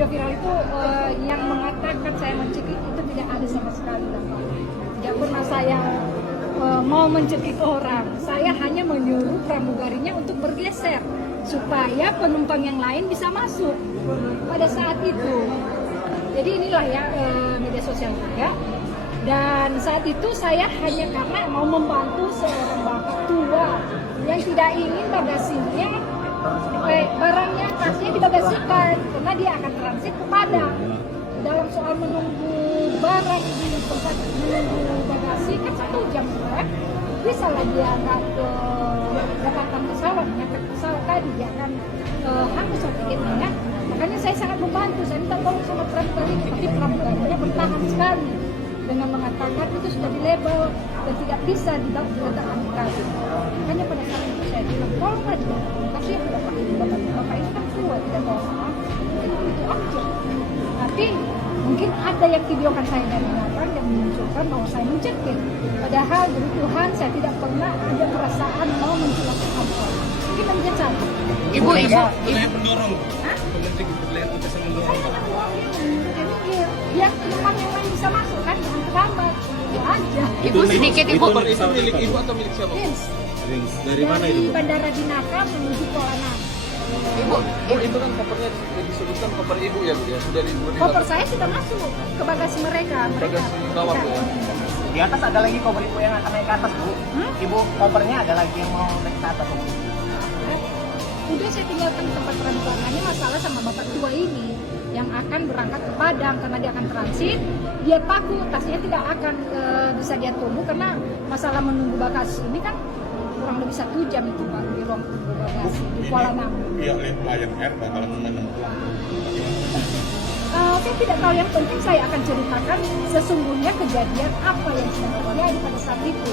video viral itu yang mengatakan saya mencekik itu tidak ada sama sekali, Bapak. Tidak pernah saya mau mencekik orang. Saya hanya menyuruh pramugarinya untuk bergeser supaya penumpang yang lain bisa masuk pada saat itu. Jadi inilah ya media sosial juga. Dan saat itu saya hanya karena mau membantu seorang bapak tua yang tidak ingin bagasinya, barangnya, tasnya dibagasikan karena dia akan transit ke Padang. Dalam soal menunggu barang di tempat menunggu bagasi kan 1 jam kan, bisa lah dia nggak ke dapatkan pesawat, nyangkut pesawat tadi dia akan hangus tiketnya. Makanya saya sangat membantu, saya minta tolong sama pramugari, tapi pramugarinya bertahan sekali dengan mengatakan itu sudah dilabel dan tidak bisa diletakkan di kasih. Makanya pada saat itu saya bilang, tolong aja, kasih yang bapak ini kan tua, tidak bawa maaf, itu aja. Tapi mungkin ada yang videokan saya dari belakang yang menunjukkan bahwa saya mencekik. Padahal demi Tuhan saya tidak pernah ada perasaan mau mencelakakan orang. Mungkin demikian saja. Ibu mendorong. Hah? Terlihat terkesan Saya mendorong. tidak minggir. Biar penumpang yang lain bisa masuk kan, jangan terlambat. Itu aja. Ibu sedikit ibu. Itu milik ibu atau milik siapa? Hins. Dari mana itu? Dari Bandara Dinaka menuju Kuala Namu. Ibu, Itu kan kopernya disebutkan koper ibu ya, Bu, ya sudah diberi. Koper saya sudah masuk ke bagasi mereka. Bagasi bawah, Bu, ya? Di atas ada lagi koper ibu yang akan naik ke atas, Bu. Ibu, kopernya ada lagi yang mau naik ke atas, Bu. Udah saya tinggalkan tempat penerbangannya, masalah sama bapak tua ini yang akan berangkat ke Padang karena dia akan transit. Dia takut tasnya tidak akan bisa dia tunggu karena masalah menunggu bagasi ini kan kurang lebih 1 jam itu Pak di ruang tunggu bagasi di Kuala Namu. Pihak Lion Air bakalan menemukan. Saya tidak tahu, yang penting saya akan ceritakan sesungguhnya kejadian apa yang sedang terjadi pada saat itu.